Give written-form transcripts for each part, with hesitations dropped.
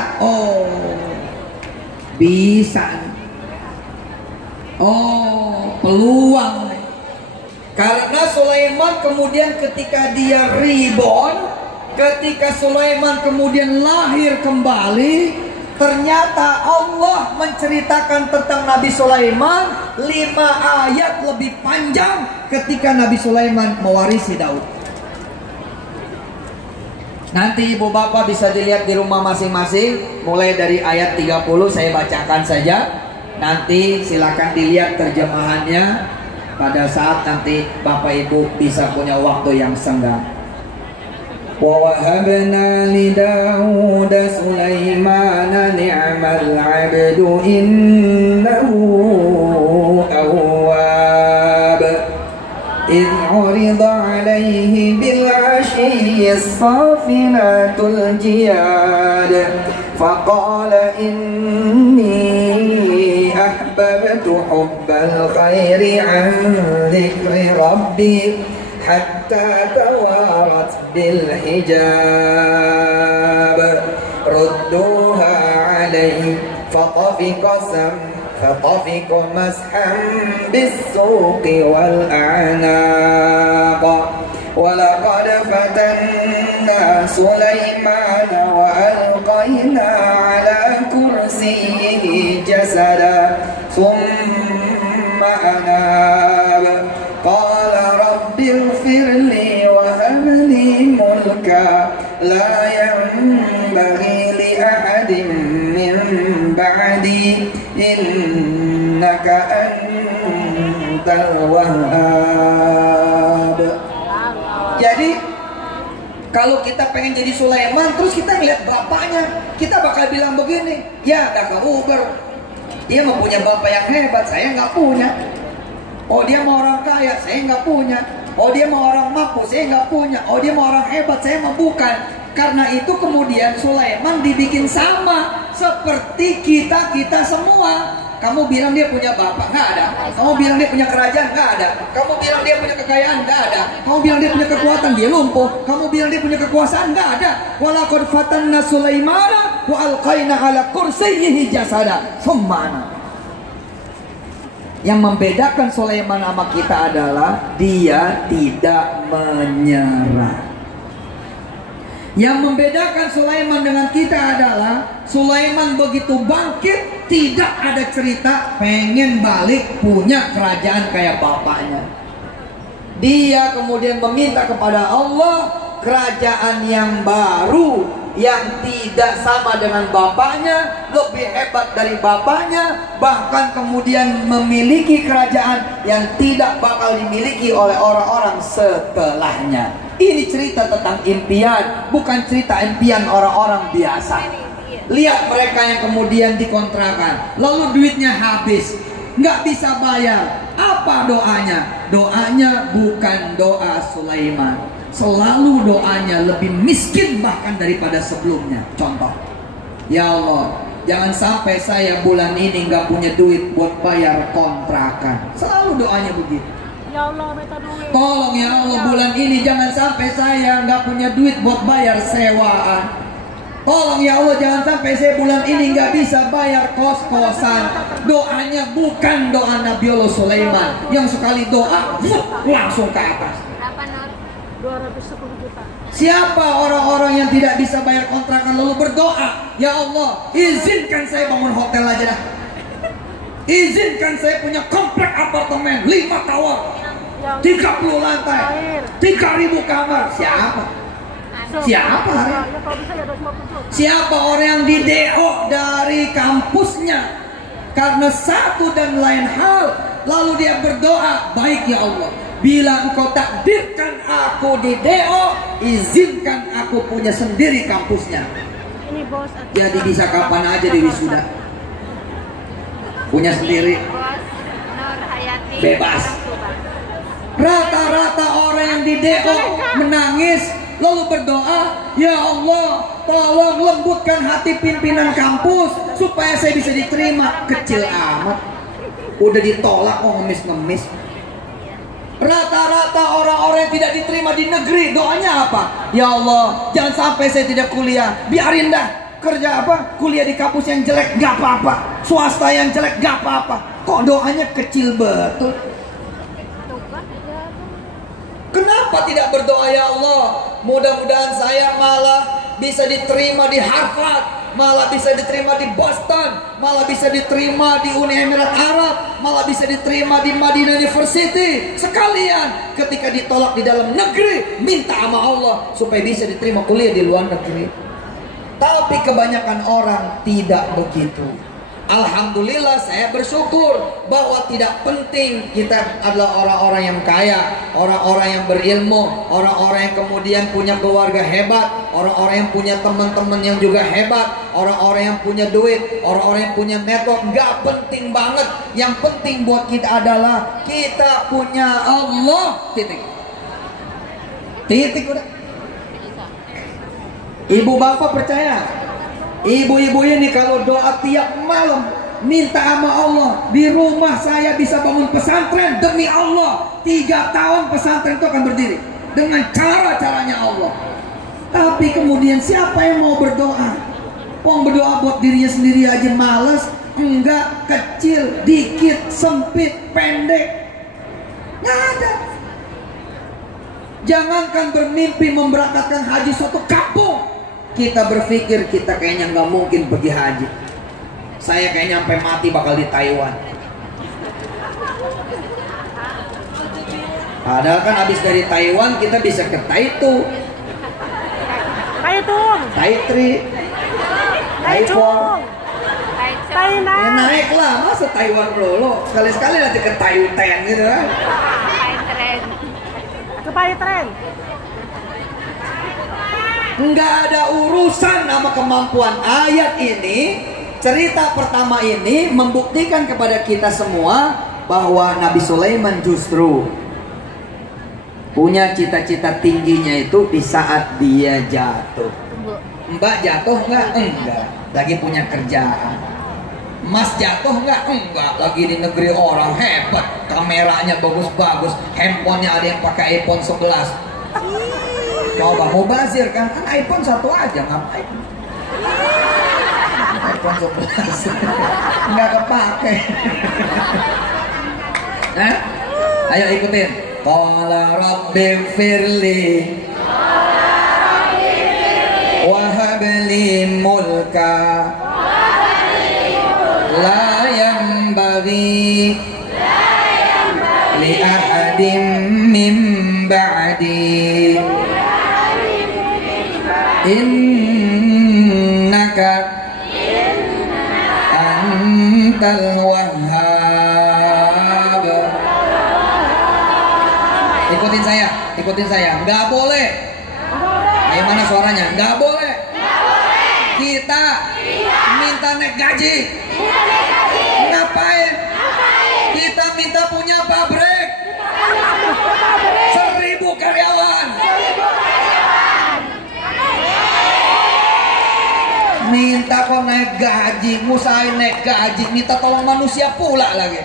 Ustaz? Oh, bisa. Oh, peluang. Karena Sulaiman kemudian ketika dia reborn, ketika Sulaiman kemudian lahir kembali, ternyata Allah menceritakan tentang Nabi Sulaiman 5 ayat lebih panjang ketika Nabi Sulaiman mewarisi Daud. Nanti ibu bapak bisa dilihat di rumah masing-masing, mulai dari ayat 30 saya bacakan saja. Nanti silakan dilihat terjemahannya pada saat nanti bapak ibu bisa punya waktu yang senggang. Wa wahabna li Daud Sulaimana ni'mal 'abdu innahu awwab. إذ عرض عليه بالعشي الصافنات الجياد فقال إني أحببت حب الخير عن ذكر ربي حتى توارت بالحجاب ردوها عليه فطفق مسحا بالسوق والأعناق ولقد فتنا سليمان وألقينا على كرسيه جسدا ثم أناب قال رب اغفر لي وهب لي ملكا لا ينبغي لأحد من بعدي إنك أنت الوهاب. Jadi kalau kita pengen jadi Sulaiman, terus kita ngeliat bapaknya, kita bakal bilang begini, ya kakak Uber, dia mempunyai bapak yang hebat, saya nggak punya. Oh dia mau orang kaya, saya nggak punya. Oh dia mau orang mampu, saya nggak punya. Oh dia mau orang hebat, saya mah bukan. Karena itu kemudian Sulaiman dibikin sama seperti kita semua. Kamu bilang dia punya bapak, nggak ada. Kamu bilang dia punya kerajaan, nggak ada. Kamu bilang dia punya kekayaan, nggak ada. Kamu bilang dia punya kekuatan, dia lumpuh. Kamu bilang dia punya kekuasaan, nggak ada. Walaqad fatanna Sulaimana wa alqaina ala kursiyyihi jasada summana. Yang membedakan Sulaiman sama kita adalah dia tidak menyerah. Yang membedakan Sulaiman dengan kita adalah Sulaiman begitu bangkit, tidak ada cerita pengen balik punya kerajaan kayak bapaknya. Dia kemudian meminta kepada Allah kerajaan yang baru, yang tidak sama dengan bapaknya, lebih hebat dari bapaknya, bahkan kemudian memiliki kerajaan yang tidak bakal dimiliki oleh orang-orang setelahnya. Ini cerita tentang impian, bukan cerita impian orang-orang biasa. Lihat mereka yang kemudian dikontrakan, lalu duitnya habis, nggak bisa bayar. Apa doanya? Doanya bukan doa Sulaiman. Selalu doanya lebih miskin bahkan daripada sebelumnya. Contoh, ya Allah, jangan sampai saya bulan ini nggak punya duit buat bayar kontrakan. Selalu doanya begitu. Ya Allah, minta duit. Tolong ya Allah, bulan ini jangan sampai saya nggak punya duit buat bayar sewaan. Tolong ya Allah, jangan sampai saya bulan ini nggak bisa bayar kos-kosan. Doanya bukan doa Nabiullah Sulaiman yang sekali doa langsung ke atas. 210 juta. Siapa orang-orang yang tidak bisa bayar kontrakan lalu berdoa, ya Allah, izinkan saya bangun hotel aja dah. Izinkan saya punya komplek apartemen 5 tower, 30 lantai, 3.000 kamar. Siapa? Siapa? Siapa orang yang di DO dari kampusnya karena satu dan lain hal, lalu dia berdoa, baik ya Allah, bila engkau takdirkan aku di DO, izinkan aku punya sendiri kampusnya. Jadi bisa kapan aja di wisuda, punya sendiri, bebas. Rata-rata orang yang di DO menangis lalu berdoa, ya Allah, tolong lembutkan hati pimpinan kampus supaya saya bisa diterima. Kecil amat, udah ditolak kok ngemis-ngemis. Rata-rata orang-orang yang tidak diterima di negeri, doanya apa? Ya Allah, jangan sampai saya tidak kuliah, biarin dah. kerja apa? Kuliah di kampus yang jelek nggak apa-apa, swasta yang jelek nggak apa-apa. Kok doanya kecil betul? Kenapa tidak berdoa, ya Allah, mudah-mudahan saya malah bisa diterima di Harvard, malah bisa diterima di Boston, malah bisa diterima di Uni Emirat Arab, malah bisa diterima di Madinah University. Sekalian ketika ditolak di dalam negeri, minta sama Allah supaya bisa diterima kuliah di luar negeri. Tapi kebanyakan orang tidak begitu. Alhamdulillah, saya bersyukur bahwa tidak penting kita adalah orang-orang yang kaya, orang-orang yang berilmu, orang-orang yang kemudian punya keluarga hebat, orang-orang yang punya teman-teman yang juga hebat, orang-orang yang punya duit, orang-orang yang punya network. Nggak penting banget. Yang penting buat kita adalah kita punya Allah. Titik. Titik udah. Ibu bapak percaya? Ibu-ibu ini kalau doa tiap malam minta sama Allah, di rumah saya bisa bangun pesantren, demi Allah 3 tahun pesantren itu akan berdiri dengan cara-caranya Allah. Tapi kemudian siapa yang mau berdoa? Mau berdoa buat dirinya sendiri aja males. Enggak, kecil, dikit, sempit, pendek, nggak ada. Jangankan bermimpi memberangkatkan haji suatu kampung, kita berpikir kita kayaknya nggak mungkin pergi haji. Saya kayaknya sampai mati bakal di Taiwan. Padahal kan habis dari Taiwan kita bisa ke Taitung, Taitri, Taiwan. Ya naik lah, masa Taiwan dulu. Sekali-sekali nanti ke Taiwan gitu kan. Ke Taiwan. Nggak ada urusan sama kemampuan. Ayat ini, cerita pertama ini membuktikan kepada kita semua bahwa Nabi Sulaiman justru punya cita-cita tingginya itu di saat dia jatuh. Mbak jatuh nggak? Enggak. Lagi punya kerjaan. Mas jatuh nggak? Enggak. Lagi di negeri orang, hebat, kameranya bagus-bagus, handphonenya ada yang pakai iPhone 11. Coba mau bazir kan iPhone 1 aja, ngapain? iPhone 11 nggak kepake. Nah, ayo ikutin. Qala rabbighfirli wa habli mulka la yanbaghi li ahadin min ba'di innaka antal wahhab. Ikutin saya. Nggak boleh. Ayo mana suaranya? Nggak boleh. Kita minta naik gaji. Ngapain? Kita minta punya pabrik. 1000 karyawan. Minta kok naik gaji, ngusahain naik gaji, minta tolong manusia pula lagi.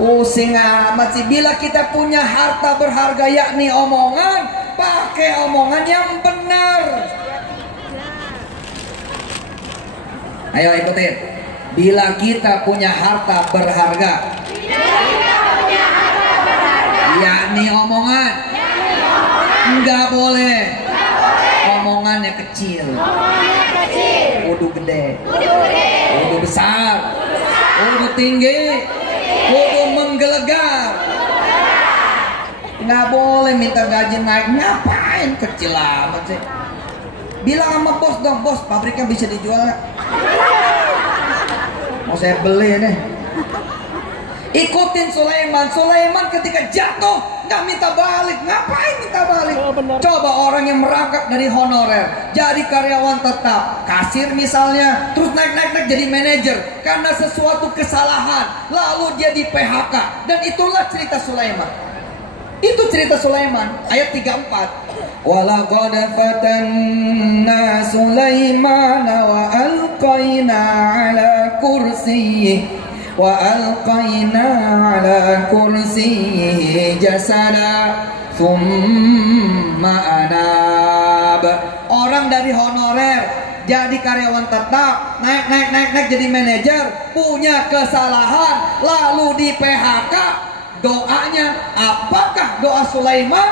Pusing amat sih. Bila kita punya harta berharga yakni omongan, pakai omongan yang benar. Ayo ikutin. Bila kita punya harta berharga yakni omongan, enggak boleh omongannya kecil. Kudu gede, kudu besar, kudu tinggi, kudu menggelegar. Nggak boleh minta gaji naik. Ngapain kecil amat sih? Bilang sama bos dong, bos pabriknya bisa dijual nggak? Mau saya beli nih. Ikutin Sulaiman. Sulaiman ketika jatuh nggak minta balik. Ngapain minta balik? Coba orang yang merangkak dari honorer jadi karyawan tetap, kasir misalnya, terus naik jadi manajer karena sesuatu kesalahan, lalu dia di PHK. Dan itulah cerita Sulaiman. Itu cerita Sulaiman ayat 34. Walaqad fatanna Sulaiman wa alqaina ala kursiyyihi wa alqaina ala kursiyyihi jasada thumma anab. Orang dari honorer jadi karyawan tetap, naik jadi manajer, punya kesalahan, lalu di PHK. Doanya, apakah doa Sulaiman?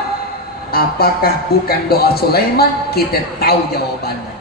Apakah bukan doa Sulaiman? Kita tahu jawabannya.